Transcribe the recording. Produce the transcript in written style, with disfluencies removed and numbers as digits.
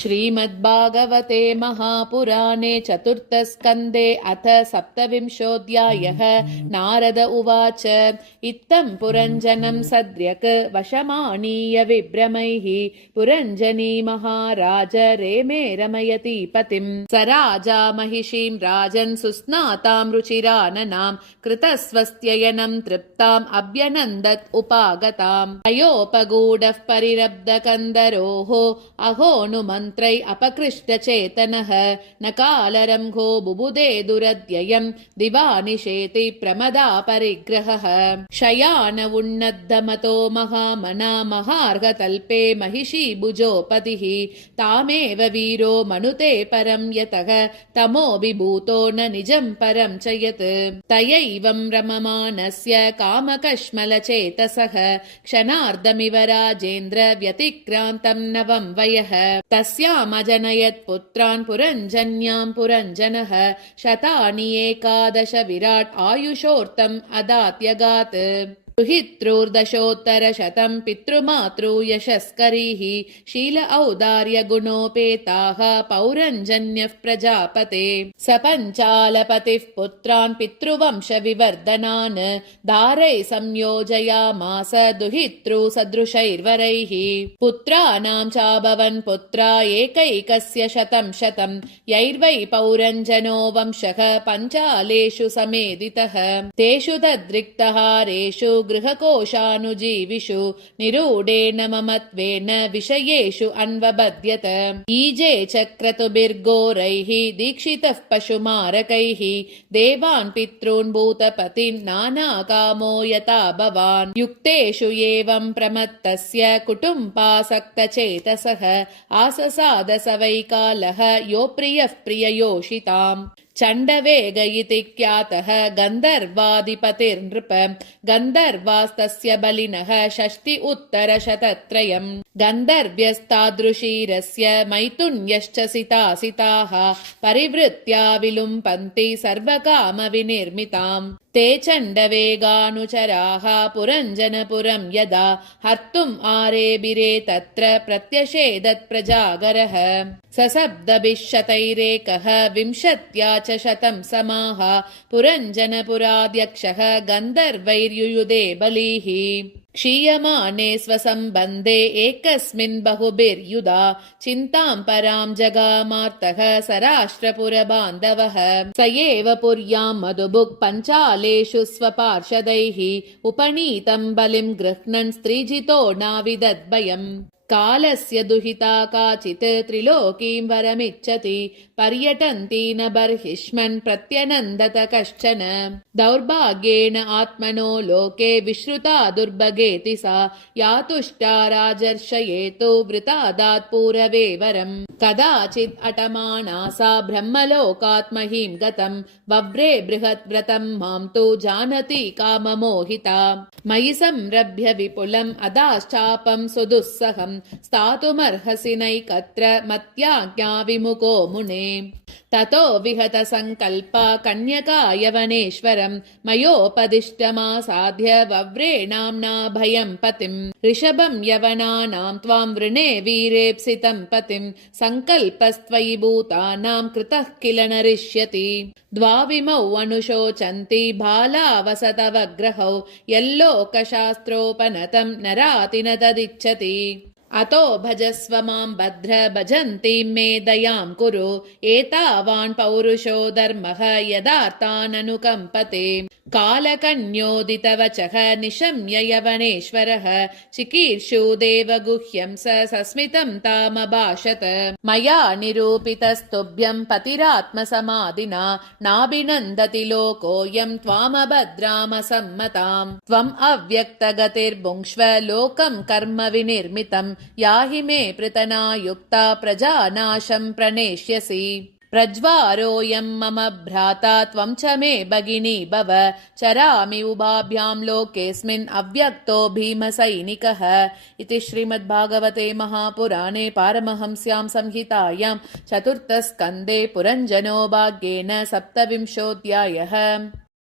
श्रीमद्भागवते महापुराणे चतुर्थस्कन्धे अथ सप्तविंशोऽध्यायः। नारद उवाच इत्थं पुरञ्जनं सद्यक् वशमानीय विभ्रमैः पुरञ्जनी महाराज रेमे रमयति पतिं। स राजा महिषीं राजन् सुस्नातां रुचिराननां कृतस्वस्त्ययनं तृप्ताम् अभ्यनन्दत् उपागताम्। अयोपगूढः परिरब्धकन्दरोः अहो नु मन्त्रै अपकृष्टचेतनः न कालरंघो बुबुदे दुरद्ययम् दिवानिशेति प्रमदा परिग्रहः। शयान उन्नद्धमतो महामना महार्घतल्पे महिषी भुजोपतिः तामेव वीरो मनुते परं यतः तमोऽभिभूतो न निजं परं च यत्। तयैवं रममानस्य कामकश्मलचेतसः क्षणार्धमिव राजेन्द्र व्यतिक्रान्तं नवं वयः। तस्यामजनयत् पुत्रान् पुरञ्जन्यां पुरञ्जनः शतानि एकादश विराट् आयुषोऽर्तम् अदात्यगात्। दुहितॄर्दशोत्तरशतं पितृमातृ यशस्करीः शील औदार्य गुणोपेताः पौरञ्जन्यः प्रजापते। स पञ्चालपतिः पुत्रान् पितृवंश विवर्धनान् दारै संयोजयामास दुहितृ सदृशैर्वरैः। पुत्राणां चाभवन् पुत्रा एकैकस्य शतं शतं यैर्वै पौरञ्जनो वंशः पञ्चालेषु समेदितः। तेषु तद्रिक्तहारेषु गृहकोशानुजीविषु निरूढेन ममत्वेन विषयेषु अन्वबध्यत। ईजे चक्रतुभिर्घोरैः दीक्षितः पशुमारकैः देवान् पितॄन् भूतपतीन् नानाकामो यथा भवान्। युक्तेषु एवं प्रमत्तस्य कुटुम्बासक्तचेतसः आससाद स वै कालः यो प्रियः प्रिययोषिताम्। चण्डवेग इति ख्यातः गन्धर्वाधिपतिर्नृप गन्धर्वास्तस्य बलिनः षष्टि उत्तरशतत्रयम्। गन्धर्व्यस्तादृशीरस्य मैथुन्यश्च सितासिताः परिवृत्या विलुम्पन्ति सर्वकामविनिर्मिताम्। ते चण्डवेगानुचराः पुरञ्जनपुरं यदा हर्तुम् आरेबिरे तत्र प्रत्यशेदत् प्रजागरः। सशब्दभिः विंशत्या च शतं समाः पुरञ्जनपुराध्यक्षः गन्धर्वैर्युयुधे बलिः। क्षीयमाने स्वसम्बन्धे एकस्मिन् बहुभिर्युधा चिन्तां परां जगामार्तः स राष्ट्रपुरबान्धवः। स एव पुर्यां मधुभुक् पञ्चालेषु स्वपार्षदैः उपनीतं बलिं गृह्णन् स्त्रीजितो नाविदद्भयम्। कालस्य दुहिता काचित् त्रिलोकीं वरमिच्छति पर्यटन्ती न बर्हिष्मन् प्रत्यनन्दत कश्चन। दौर्भाग्येन आत्मनो लोके विश्रुता दुर्भगेति सा यातुष्टा राजर्षयेतु वृतादात् पूरवे वरम्। कदाचित् अटमाना सा ब्रह्मलोकात् महीं गतं वव्रे बृहद्व्रतं मां तु जानति काममोहिता। मयि संरभ्य विपुलम् अदाश्चापं सुदुस्सहम् स्थातुमर्हसि नैकत्र मत्याज्ञा विमुखो मुने। ततो विहत संकल्पा कन्यका यवनेश्वरं मयोपदिष्टमासाद्य वव्रे नाम्ना भयं पतिं। ऋषभं यवनानां त्वां वृणे वीरेप्सितं पतिं संकल्पस्त्वयि भूतानां कृतः किल नरिष्यति। द्वाविमौ अनुशोचन्ति बालावसतवग्रहौ यल्लोकशास्त्रोपनतं नराति न तदिच्छति। अतो भजस्व मां भद्र भजन्तीं मे दयां कुरु एतावान् पौरुषो धर्मः यदार्थाननुकम्पते। कालकन्योदितवचः निशम्य यवनेश्वरः चिकीर्षु देवगुह्यं सस्मितं तामभाषत। मया निरूपितस्तुभ्यं पतिरात्मसमाधिना नाभिनन्दति लोकोऽयं त्वामभद्रामसम्मताम्। त्वम् अव्यक्तगतिर्भुङ्क्ष्व लोकं कर्म विनिर्मितं याहि मे पृतना युक्ता प्रजानाशं प्रणेष्यसि। प्रज्वारोऽयं मम भ्राता त्वं च मे भगिनी भव चरामि उभाभ्यां लोकेऽस्मिन् अव्यक्तो भीमसैनिकः। इति श्रीमद्भागवते महापुराणे पारमहंस्यां संहितायां चतुर्थस्कन्धे पुरञ्जनो भाग्येन सप्तविंशोऽध्यायः।